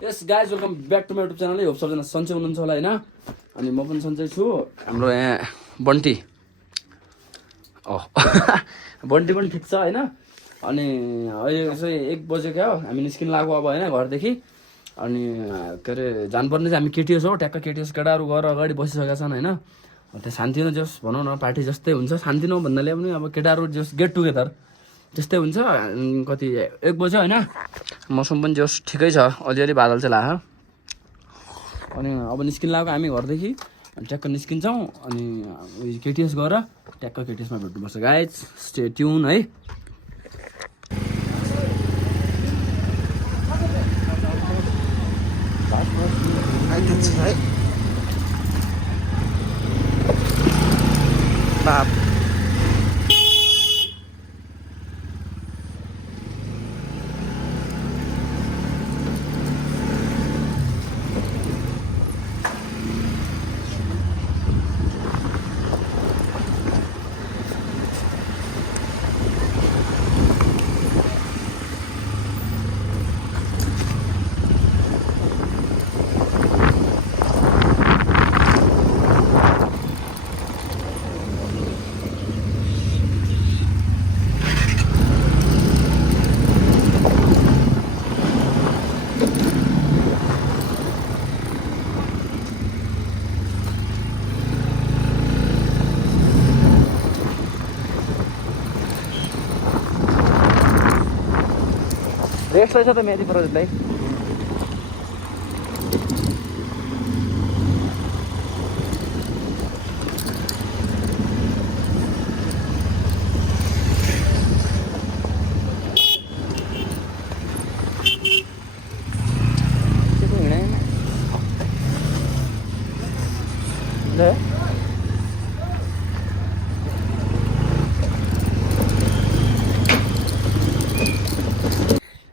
Yes guys welcome back to my YouTube channel. Hope सबजना सन्चै हुनुहुन्छ होला होइन। अनि म पनि सन्चै छु। हाम्रो यहाँ बन्टी बन्टी पनि ठिक छ होइन। अनि अहिले चाहिँ 1 बजे क्या हो, हामी निस्किन लाग्यो अब होइन घरदेखि। अनि के अरे जानुपर्ने चाहिँ हामी केटिएस हो, ट्याक्क केटिएस केटाहरू गएर अगाडि बसिसकेका छन् होइन। त्यो सान्तिनो जस भनौँ न पार्टी जस्तै हुन्छ, सान्तिनो भन्नाले पनि अब केटाहरू जस गेट टुगेदर त्यस्तै हुन्छ। कति 1 बजे होइन। मौसम पनि जस ठिकै छ, अलिअलि बादल चाहिँ लाग्यो। अनि अब निस्किन लाग्यो हामी घरदेखि। ट्याक्क निस्किन्छौँ अनि केटिएस गएर ट्याक्क केटिएसमा भेट्नुपर्छ गाइज। स्टे ट्युन है। रेस्ट रहेछ त मेदी प्रोजेक्टलाई।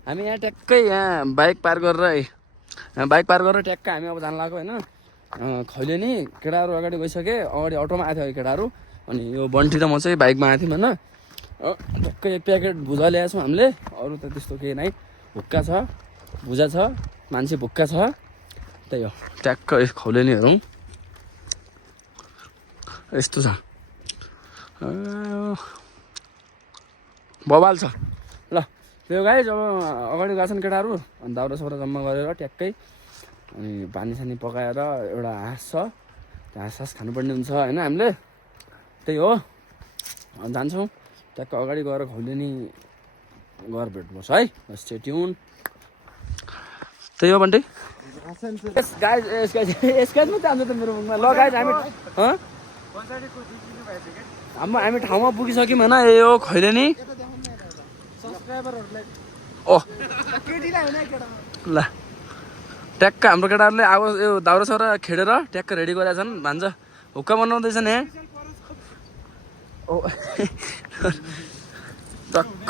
हामी यहाँ ट्याक्कै यहाँ बाइक पार गरेर ट्याक्कै हामी अब जान लाग्यो होइन। खैले नि केटाहरू अगाडि गइसके, अगाडि अटोमा आएको थियो केटाहरू। अनि यो बन्टी र म चाहिँ बाइकमा आएको थियौँ होइन। ट्याक्कै 1 प्याकेट भुजा ल्याएको छौँ हामीले, अरू त त्यस्तो केही नै। हुक्का छ, भुजा छ, मान्छे भुक्का छ, त्यही हो। ट्याक्कै खौलेनीहरू यस्तो छ, बवाल छ ल। त्यो गाइज अब अगाडि गएको छन् केटाहरू। अनि दाउरा साउरा जम्मा गरेर ट्याक्कै अनि पानी सानी पकाएर एउटा हाँस छ, त्यो हाँस खानुपर्ने हुन्छ होइन हामीले। त्यही हो। अनि जान्छौँ ट्याक्क अगाडि गएर खौलेनी गएर भेट्नुपर्छ है। Stay tune. त्यही हो बन्टी। यसकाजमा जान्छ त मेरो मुखमा। ल गाइज हामी ठाउँमा पुगिसक्यौँ होइन। ए हो खैलेनी। ल ट्याक्क हाम्रो केटाहरूले अब यो दाउरा साउरा खेडेर ट्याक्क रेडी गरेका छन्। भान्ज हुक्का बनाउँदैछन् यहाँ। टक्क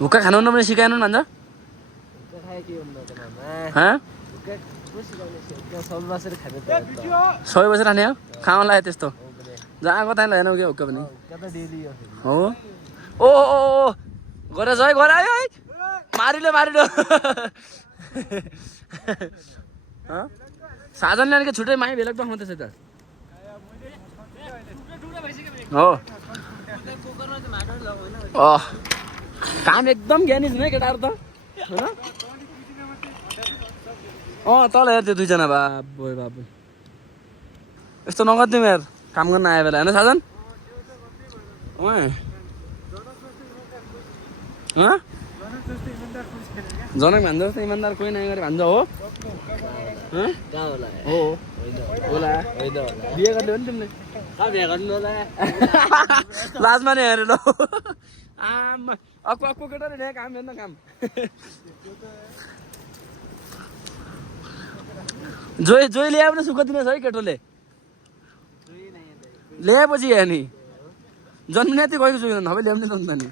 हुक्का खानुहुन्न पनि सिकाएन भान्ज। सबै बसेर खाने हो, खानु लाग्यो त्यस्तो। जहाँ कता हेर्नु क्या हुक्का पनि हो। ओ गरेछ है, गरे है, मारिलो साजनले अलिकति छुट्टै माइ भेलक देखाउँदैछ त हो। काम एकदम ज्ञानी छ है केटाहरू त होइन। तल हेर त्यो 2जना बाबु यस्तो नगर्दिउँ यार, काम गर्न आयो बेला होइन साजन। जनक भन्छ जस्तो इमान्दार कोही नआइ गरे भन्छ हो। होला बिहे गर्ने हो नि तिमीले। लाजमा नै हेरेर आमा अक्को केटाले ल्याए काम हेर्न काम। जोइ ल्याए पनि सुख दिनेछ है केटोले। ल्याएपछि हेर् नि जन्मिने त्यो गएको सुख नभए ल्याउने त नि।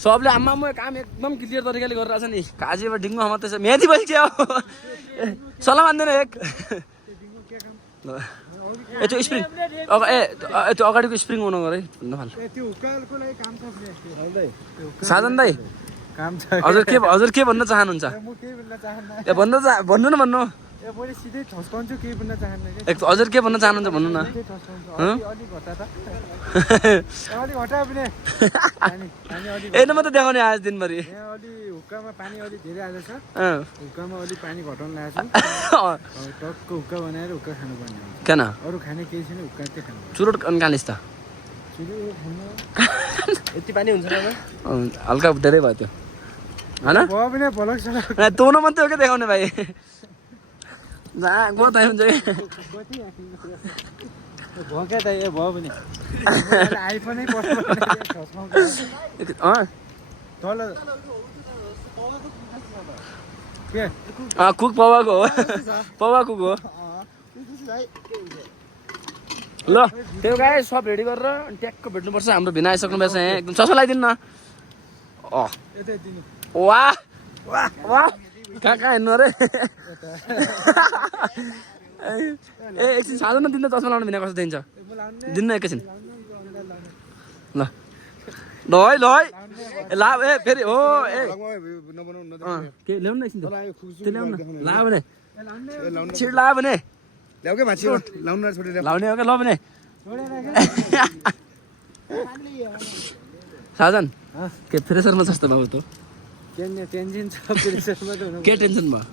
सबले आम्मा म काम एकदम क्लियर तरिकाले गरिरहेछ नि। काजीबाट डिङ्गो मात्रै छ। मेहदी बल्छ सल्लाह मान्दैन एक। त्यो स्प्रिङ त्यो अगाडिको स्प्रिङ हुनु गरे है। साधन दाई काम छ हजुर के भन्न चाहनुहुन्छ म केही भन्न चाहन्न ए भन्नु न भन्नु ए मैले सिधै ठस्काउँछु केही भन्न चाहन्न के हजुर के भन्न चाहनुहुन्छ भन्नु न सिधै ठस्काउँछु अलि घटा त अलि घटा पनि पानी अलि ए म त देखाउने आज दिनभरि यहाँ अलि हुक्कामा पानी अलि धेरै आएको छ अँ हुक्कामा अलि पानी घटाउन लागेको छु टक्क हुक्का बनाएर हुक्का खानुपर्ने हुन्छ किन अरू खाने केही छैन हुक्का चाहिँ खानु चुरोट कालिस् त यति पानी हुन्छ हल्का धेरै भयो त्यो होइन भयो भने भलक सलक तोर्नु मात्रै हो क्या देखाउने भाइ जहाँ गयो त हुन्छ कि भयो क्या त ए भयो भने आइफोनै पर्छ तल के कुक पवाको हो पवा कुक हो ल त्यो गाई सब रेडी गरेर अनि ट्याक्क भेट्नुपर्छ हाम्रो भिना आइसक्नु भएछ यहाँ एकदम चस्मा लगाइदिनु न वाह वाह वाह कहाँ हिँड्नु अरे ए एकछिन साधन दिनु चस्मा लाउनु भिना कस्तो दिन्छ दिनु एकैछिन ल ल है ल है ला ए फेरि हो ए के ल्याउनु न एकछिन त्यो ल्याउनु न ला भने छिट ला भने ल्याउ के मान्छे लाउनु न छोडेर लाउने हो क्या ल भने साजन के फ्रेसरमा छ जस्तो बाबु त टेन्सन छ प्रेसरमा त हुनु के टेन्सन भयो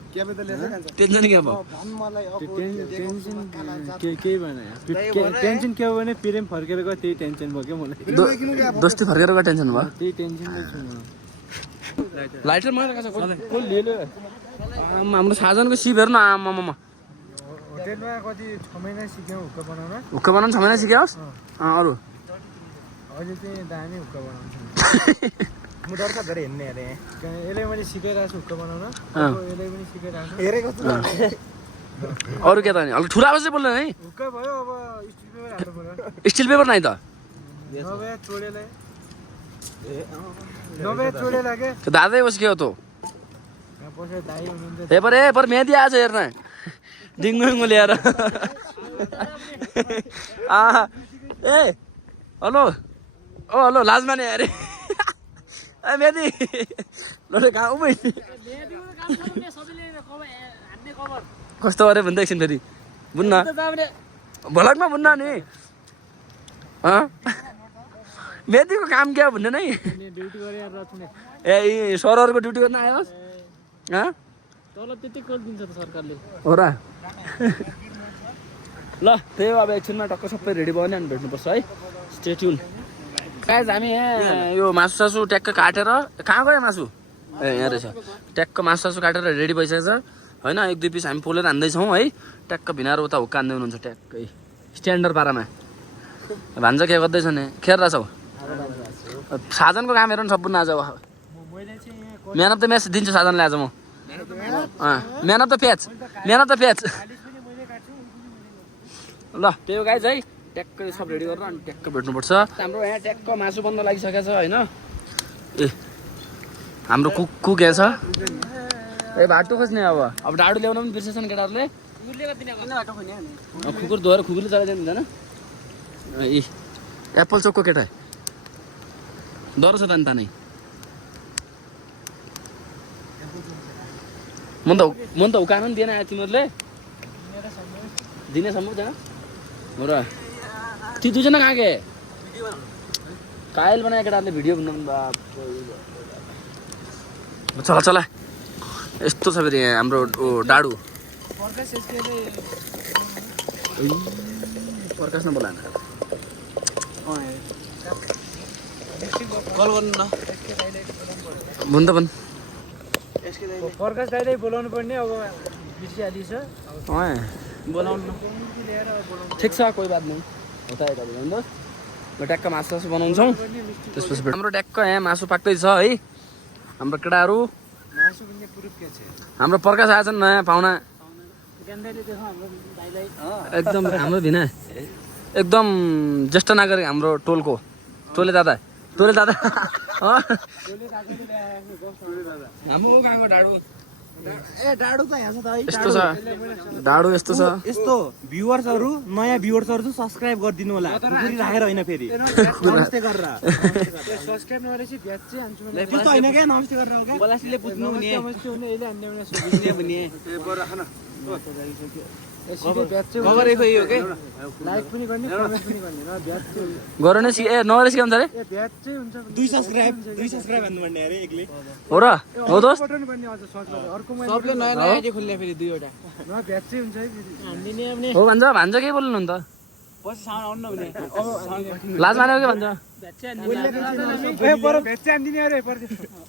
टेन्सन के भयो टेन्सन केही भएन टेन्सन के हो भने पिरेम फर्केर गयो त्यही टेन्सन भयो क्या मलाई दोस्ती फर्केर गयो टेन्सन भयो त्यही टेन्सनमै छु म लाइटर मात्र को लियो हाम्रो साजनको सिप हेर्नु आमामा होटेलमा कति 6 महिना सिक्यौ हुक्का बनाउनु 6 महिना सिक्योस् अरू अहिले चाहिँ दामी हुक्का बनाउँछु म डरका धेरै हेर्ने अरे यसले मैले सिकाइरहेको छु हुक्का बनाउन यसले पनि सिकाइरहेको छु हेरेको छु अरू के त नि अलि ठुला बसे बोल्नु है हुक्का भयो अब स्टिल पेपर हाल्नु पर्यो स्टिल पेपर नाइ त नभए चोडेले नभए चोडेला के दादै बस के हो त यहाँ पछि दाइ हुनुहुन्छ ए पर मेहदी आज हेर्न डिङ्गो ल्याएर ए हेलो ओ हेलो लाजमाने अरे ए मेहदी ल कहाँ उमै कस्तो अरे भन्दा एकछिन फेरि बुन्न भलकमा बुन्न नि मेहदीको काम क्या भन्ने नै ड्युटी गरेर रच्ने ए सरहरूको ड्युटी गर्न आयोस् तल त्यति गरिदिन्छ त सरकारले हो र ल त्यही हो अब एकछिनमा टक्क सबै रेडी भयो भने अनि भेट्नुपर्छ है स्टे ट्युन गाइस हामी यहाँ यो मासु सासु ट्याक्क काटेर कहाँ गयो मासु ए यहाँ रहेछ ट्याक्क मासु सासु काटेर रेडी भइसकेको छ होइन 1-2 पिस हामी पोलेर हान्दैछौँ है ट्याक्क भिनाएर उता हुक्का हान्दै हुनुहुन्छ ट्याक्कै स्ट्यान्डर्ड पारामा भान्जा के गर्दैछ नि खेर रहेछौ साधनको काम हेर न सम्पूर्ण आज म्यान अफ द म्याच दिन्छु साधनले आज म म्यान अफ द प्याच ल त्यो गाइज है ट्याक्क सब रेडी गरेर अनि ट्याक्क भेट्नुपर्छ हाम्रो यहाँ ट्याक्क मासु बन्न लागिसकेको छ होइन ए हाम्रो कुक यहाँ छ ए भाटो खोज्ने अब डाडु ल्याउन पनि बिर्सेछन् केटाहरूले खुकुर धोएर खुकुरले चलाइदिनु हुँदैन ए एप्पल चोकको केटा डर छ त नि तानै मन त उकान पनि दिएन तिमीहरूले दिने सम्भव छैन हो र ती दुईजना कहाँ गए कायल बनाए केटाहरूले भिडियो चला चला यस्तो छ फेरि यहाँ हाम्रो डाडु प्रकाश न बोला कल गर्नु न भन् त भन् प्रकाश दाइले बोलाउनु पर्ने अब बिर्सिहाली छ बोलाउनु ठिक छ कोही बात नहीं होता है कभी ल ट्याक्क मासु सासु बनाउँछौँ त्यसपछि हाम्रो ट्याक्क यहाँ मासु पाक्दैछ है हाम्रो केटाहरू हाम्रो प्रकाश आएछ नयाँ पाहुना एकदम हाम्रो भिना एकदम ज्येष्ठ नागरिक हाम्रो टोले दादा हाम्रो कहाँको डाडु ए डाडु त यहाँ छ त है यस्तो छ डाडु यस्तो छ यस्तो भ्युअर्सहरु नयाँ भ्युअर्सहरु चाहिँ सब्स्क्राइब गरिदिनु होला खुकुरी राखेर हैन फेरि नमस्ते गरेर सब्स्क्राइब नगरेपछि ब्याज चाहिँ हान्छु मैले त्यस्तो हैन के नमस्ते गरेर हो के बलासीले बुझ्नु हुने नमस्ते हुने एले हान्ने भने बुझ्ने भने ए बर राख न कभरेको यो के लाइक पनि गर्ने कमेन्ट पनि गर्ने न ब्याज चाहिँ गरने ए नगरे के हुन्छ रे ए ब्याज चाहिँ हुन्छ 2 सब्स्क्राइब भन्नु भन्ने अरे एक्लै हो र हो दोस्त बटन पनि अझ सर्च गरेर अर्को मैले सबले नयाँ नयाँ आइडी खोल्ने फेरि दुईवटा न ब्याज चाहिँ हुन्छ है फेरि हान्दिने आउने हो भन्छ के बोल्नु नि त पछि साउन्ड आउनु नहुने लाज मानेको के भन्छ ब्याज चाहिँ हान्दिने ए पर ब्याज चाहिँ हान्दिने अरे पर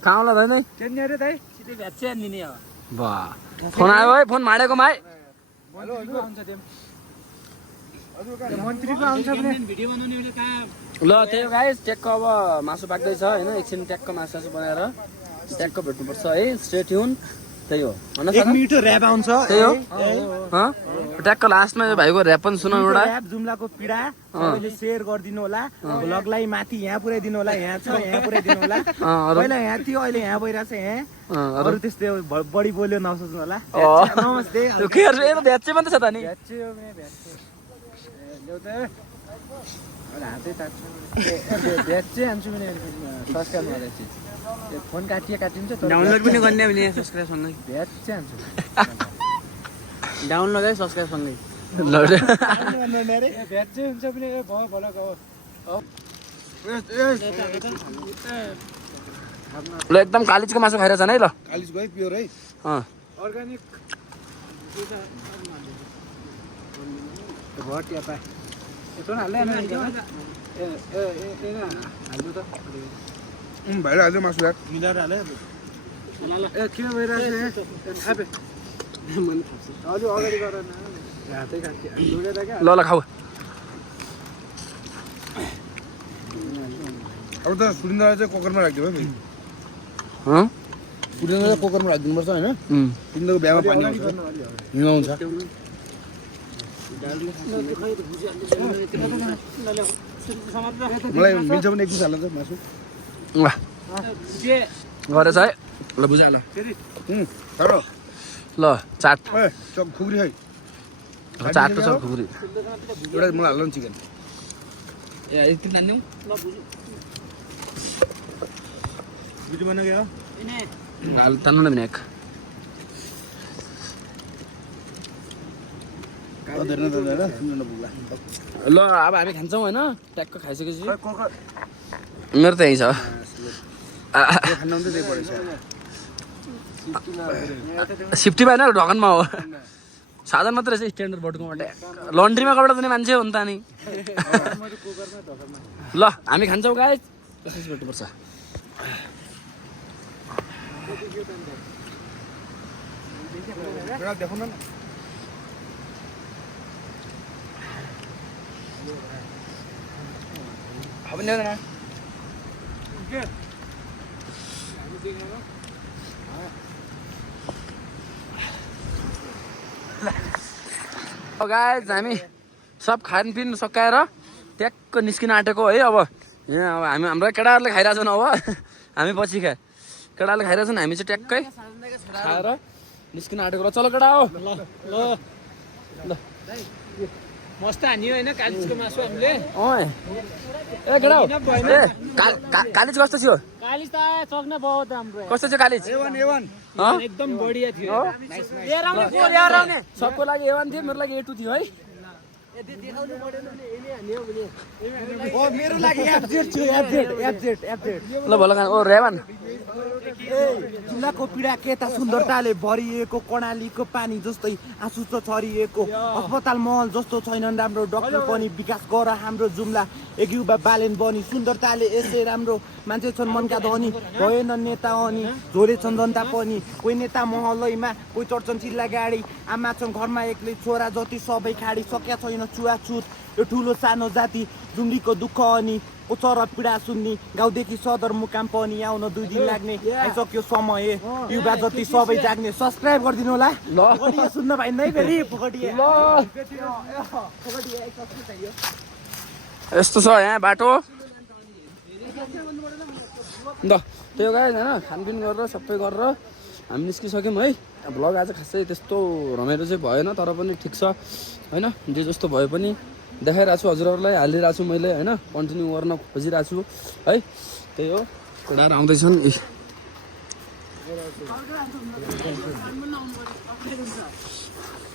खाउँला दाइ नै हान्दिने अरे दाइ सिधै ब्याज चाहिँ हान्दिने हो वाह फोन आयो है फोन माडेको माइ हेलो हेलो आउँछ त्यम हजुर मन्त्रीको आउँछ भने भिडियो बनाउने बेला कहाँ ल त्यही हो गाइस ट्याकको अब मासु पाक्दैछ हैन एकछिन ट्याकको मासु बनाएर ट्याकको भेट्नुपर्छ है स्टे ट्युन त्यही हो हैन एक मिनिटको र्याप आउँछ त्यही हो ह ट्याकको लास्टमा यो भाइको र्याप पनि सुनाउ एउटा र्याप जुम्लाको पीडा सबैले शेयर गरिदिनु होला ब्लगलाई माथि यहाँ पुर्याइदिनु होला यहाँ छ यहाँ पुर्याइदिनु होला पहिला यहाँ थियो अहिले यहाँ भइरहेछ यहाँ अरु त्यस्तै बढी बोल्यो नसोच्नु होला नमस्ते त्यो के गर्छ यो ब्याच चाहिँ मात्रै छ त नि ब्याच चाहिँ हो भने ब्याच ल्याउँदै अहिले हातै तात्छ ब्याच चाहिँ हान्छु भने सब्स्क्राइब गरेपछि फोन काटिन्छ डाउनलोड पनि गर्ने भने सब्स्क्राइब सँगै ब्याच चाहिँ हान्छु डाउनलोड है सब्स्क्राइब सँगै ल ब्याच चाहिँ हुन्छ पनि ए भयो भल गयो ल एकदम कालिजको मासु खाइरहेछ है ल कालिज गयो प्योर है अर्गानिक भट या पाए यस्तो हाल्दै ए हाल्नु त भाइले हाल्यो मासु यार मिलाएर हाल्यो ए किन भइरहेको छ खाबे हजुर अगाडि गर न हातै काट्यो क्या ल खाऊ अब त सुरिन्द्र चाहिँ कुकरमा राखिदियो है ह सुरिन्द्र चाहिँ कुकरमा राखिदिनुपर्छ होइन सुरिन्द्रको बिहामा पानी आउँछ हिँगाउँछ मलाई मिल्छ भने एक पिस हाल्नु त मासु गरेछ है ल बुझाल खायो ल चाट ए चप खुकुरी खै चाट त छ खुकुरी एउटा मलाई हाल्नु चिकन ए यति नान्यौ भिडियो बन्न गयो हाल तन्नु न बिनाक ल अब हामी खान्छौँ होइन ट्याक्क खाइसकेपछि मेरो त यहीँ छ सिफ्टीमा होइन ढकनमा हो साधन मात्रै रहेछ स्ट्यान्डर्ड बोर्डकोमा लन्ड्रीमा कपडा धुने मान्छे हो नि त नि ल हामी खान्छौँ गाइस कसरी भेट्नुपर्छ देखाउन न अब नि न गाइस हामी सब खानपिन सकाएर ट्याक्क निस्किन आँटेको है अब यहाँ अब हामी हाम्रो केटाहरूले खाइरहेछौँ अब हामी पछि खाए केटाहरूले खाइरहेछौँ हामी चाहिँ ट्याक्कै खाएर निस्किन आँटेको ल चलो केटा हो ल ल मस्त हान्यो होइन कालिजको मासु हामीले ए केटा हो ए कालिज कस्तो थियो कालिज त चक्न बहुत राम्रो कस्तो थियो कालिज एकदम बढिया थियो सबको लागि A1 थियो मेरो लागि A2 थियो है मेरो लागि एफजेड थियो एफजेड ल भल ओ रेवान जिल्लाको पीडा केता सुन्दरताले भरिएको कर्णालीको पानी जस्तै आँसु त छरिएको अस्पताल महल जस्तो छैनन् राम्रो डाक्टर पनि विकास गर हाम्रो जुम्ला एक युवा बालेन बनी सुन्दरताले यसै राम्रो मान्छे छन् मनका धनी भएन नेता अनि झोले छन् जनता पनि कोही नेता महलैमा कोही चढ्छन् चिल्ला गाडी आमा छन् घरमा एक्लै छोरा जति सबै खाडी सकिया छैन छुवाछुत यो ठुलो सानो जाति जुम्लीको दुःख अनि चर पीडा सुन्ने गाउँदेखि सदरमुकाम पनि आउन 2 दिन लाग्ने आइसक्यो समय युवा जति सबै जाग्ने सब्स्क्राइब गरिदिनु होला ल सुन्न पाइन्न है फेरि यस्तो छ यहाँ बाटो ल त्यो गाइस हैन खानपिन गरेर सबै गरेर हामी निस्किसक्यौँ है। भ्लग आज खासै त्यस्तो रमाइलो चाहिँ भएन, तर पनि ठिक छ होइन। जे जस्तो भए पनि देखाइरहेको छु हजुरहरूलाई, हालिरहेको छु मैले होइन, कन्टिन्यू गर्न खोजिरहेको छु है। त्यही हो, केटाहरू आउँदैछन्।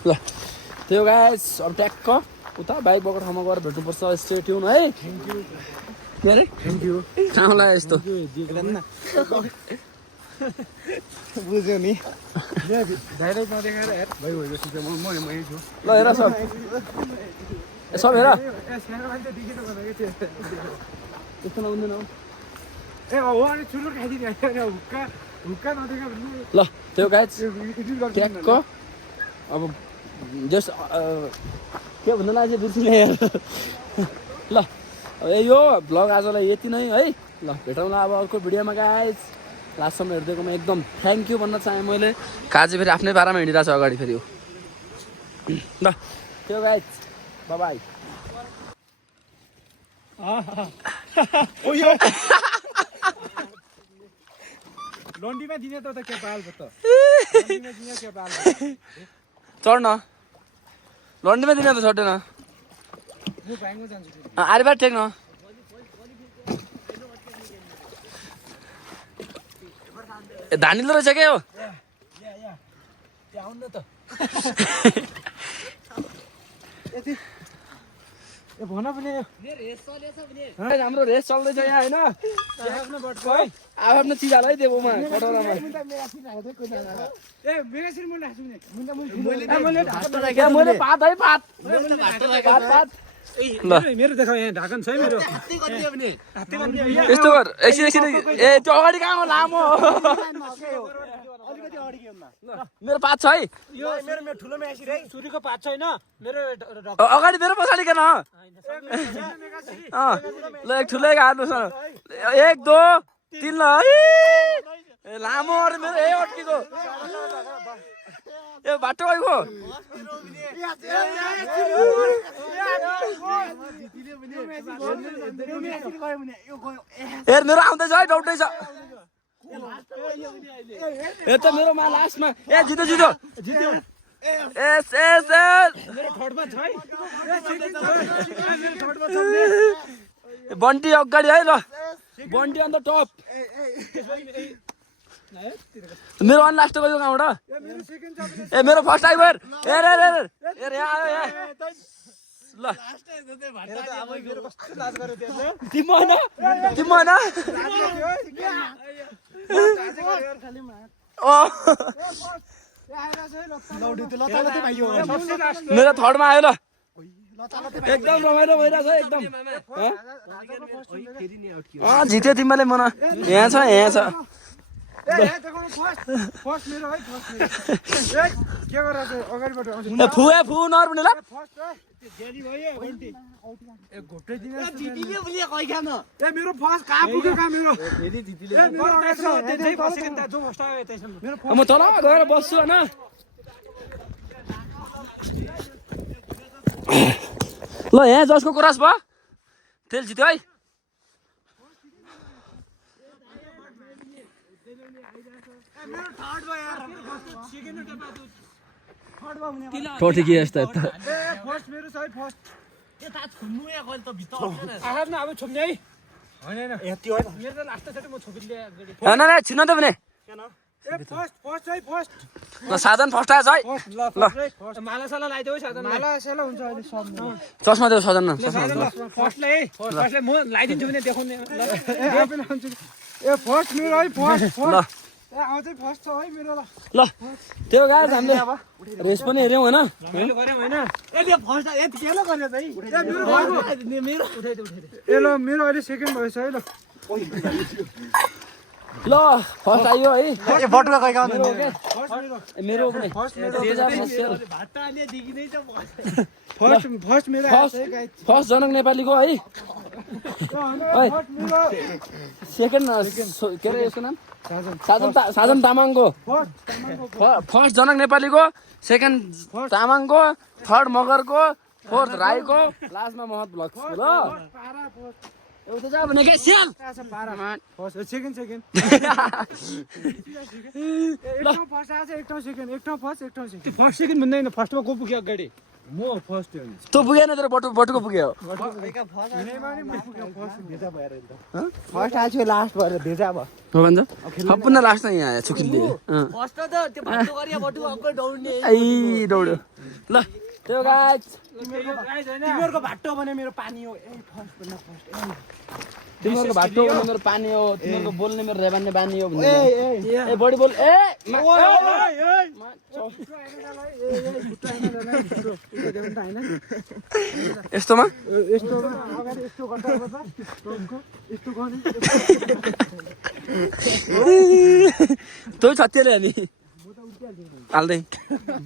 ल त्यही हो गाइस, अब ट्याक्क उता बाइक भएको ठाउँमा गएर भेट्नुपर्छ। स्टे ट्युन है। के अरे थ्याङ्क यू कहाँ लाग्यो यस्तो? बुझ्यो नि डाइरेक्ट नदेखाएर हेर भाइ भयो ठिक छ म यही छु ल हेर सब, सब हेर त्यस्तो नहुँदैन हो। ए हो अनि छुरो खाइदिने हुक्का हुक्का नदेखा भन्नु ल त्यो गाइस ट्याक्क अब जस्ट के भन्नु लाग्यो बिर्सिने यार। ल यो भ्लग आजलाई यति नै है। ल भेटौँला अब अर्को भिडियोमा गाइस। लास्टसम्म हेरिदिएकोमा एकदम थ्याङ्क यू भन्न चाहेँ मैले। काजी फेरि आफ्नै पारामा हिँडिरहेको छ अगाडि फेरि हो। ल त्यो गाइस बाई बाई। लन्डीमा दिने त के पाल्छ त लन्डीमा दिने के पाल्छ चढ्न लन्डीमा दिने त चढ्दैन। म भाइको जान्छु आरिबार टेक्न धानिलो रहेछ क्या हो। आउनु त ए भन पनि हाम्रो रेस चल्दैछ यहाँ होइन। आफ्नो चिज हाल है त्यो कटौरामा। ए मेरा सिर म राख्छु नि मैले पात है पात पात। ल मेरो देखाउ यहाँ ढाकन छ है मेरो यस्तो गर एकछिन एकछिन। ए त्यो अगाडि कहाँ हो लामो मेरो पात छ है। यो मेरो ठुलो मेसिर है सुरीको पात छैन मेरो अगाडि मेरो पछाडि किन। ल एक ठुलै हाल्नुहोस् न। 1 2 3 ल है। ए लामो अरे मेरो ए अड्केको ए बाटो गएको। ए मेरो आउँदैछ है डौटै छ। ए त मेरो मा लास्टमा ए जित्यो जित्यो जित्यो। एस एस एस मेरो थर्डमा छ है बन्टी अगाडि है। ल बन्टी अन द टप। मेरो अन लास्ट गयो कहाँबाट। ए मेरो फर्स्ट टाइम हेर हेर हेर हेर यहाँ आयो यहाँ। ल तिम्रो होइन तिम्रो होइन। मेरो थर्डमा आयो। ल एकदम रमाइलो भइरहेछ एकदम। जित्यो तिमीले मन यहाँ छ यहाँ छ। फर्स्ट मेरो है फर्स्ट मेरो के गरेर चाहिँ अगाडिबाट आउँछ फुए फु नर पनि ल। फर्स्ट है जेडी भयो ए घोटै दिने जितिले बुलिए कहि खान ए मेरो फर्स्ट कहाँ पुग्यो कहाँ मेरो फेरि जितिले ए मेरो त्यसो त्यही फर्स्ट जो फर्स्ट आयो त्यसमा मेरो म तल गएर बस्छु हैन। ल यहाँ जसको क्रस भयो तेल जित्यो है। मेरो थर्ड भयो यार सेकेन्ड टेपा थर्ड भयो हुने ठोटी के यस्तो ए फर्स्ट मेरो छ है फर्स्ट ए ता छुन्नु या कहिले त भित्र आहाब न अब छोप्ने है हैन हैन यति होइन मेरो त लास्ट छ म छोपिदिए हैन हैन छिन्न त भने ए फर्स्ट फर्स्ट है फर्स्ट ल साधन फर्स्ट आएछ है। ल फर्स्ट माला साला लाइदेऊ साधन माला साला हुन्छ अहिले सब चस्मा देऊ साधन न। फर्स्टले है फर्स्टले म लाइदिन्छु भने देखाउने ए फर्स्ट मेरो है फर्स्ट फर्स्ट ए आउँछ फर्स्ट छ है मेरो ल त्यो गाइस हामीले रेस पनि हेर्यौँ हैन। मैले गरे हैन ए त्यो फर्स्ट यति के ल गर्यो त है ए मेरो उठाइदे ए ल मेरो अहिले सेकेन्ड भएछ है ल ल फर्स्ट आयो है। ए बटुवा कहि गाउँ मेरो पनि फर्स्ट मेरो भाटा अनि देखिनै छ फर्स्ट फर्स्ट मेरो फर्स्ट जनक नेपालीको है। सेकेन्ड के अरे यसको नाम साजन तामाङको। फर्स्ट जनक नेपालीको, सेकेन्ड तामाङको, थर्ड मगरको, फोर्थ राईको, लास्टमा महत ब्लग्सको। ल एउटा जा भने के स्याल first second second first second भन्दैन फर्स्टमा को पुग्यो अगाडि म फर्स्ट हो नि तँ पुगेन तर बटुको पुग्यो फर्स्ट आएछ लास्ट भएर भेजा भयो हो भन्छ सम्पूर्ण लास्ट यहाँ आयो छुकिल्ली फर्स्ट त त्यो भाटो गरे बटु अक्कै दौड्ने ऐ दौड्यो ल त्यो गाइस तिमीहरुको भाटो भने मेरो पानी हो ए फर्स्ट भन्दा फर्स्ट तिमीहरुको भाटो भने मेरो पानी हो तिमीहरुको बोल्ने मेरो रेबान्ने बानी हो भन्ने ए ए बडी बोल ए यस्तोमा यस्तो अगाडि यस्तो गर्दा गर्दा यस्तो गर्ने तँ छत्तिले अनि हाल्दै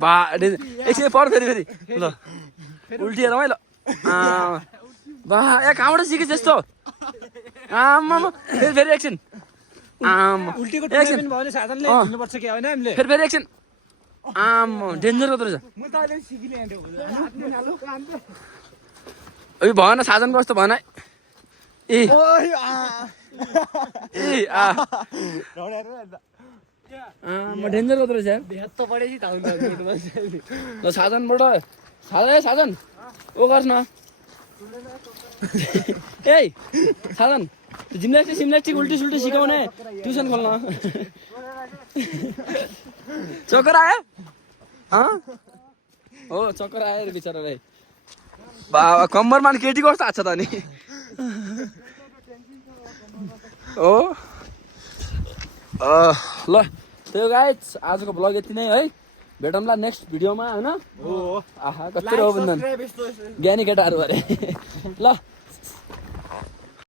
बा एकछिन पर फेरि ल उल्टिएर है ल बा ए कहाँबाट सिकेछ यस्तो आम्मा फेरि एकछिन आम्मा उल्टीको टुर्नामेन्ट भयो भने साधनले हिँड्नुपर्छ के होइन हामीले फेरि एकछिन आम्मा डेन्जर कत्रो छ म त अहिले सिकिले उयो भएन साधनको कस्तो भएन ए म डेन्जर कत्रो छ भेट्त पढेछि थाहा हुन्छ ल साधनबाट साधन ओ गर्छ न ए साधन जिम्नास्टिक उल्टी सुल्टी सिकाउने ट्युसन खोल्न चक्कर आयो हो चक्कर आयो रे बिचरालाई बाबा कम्मरमा नि केटी कस्तो आएको छ त अनि हो ल त्यो गाइस आजको ब्लग यति नै है भेटौँला नेक्स्ट भिडियोमा होइन आहा कति हो भन्दा ज्ञानी केटाहरू अरे ल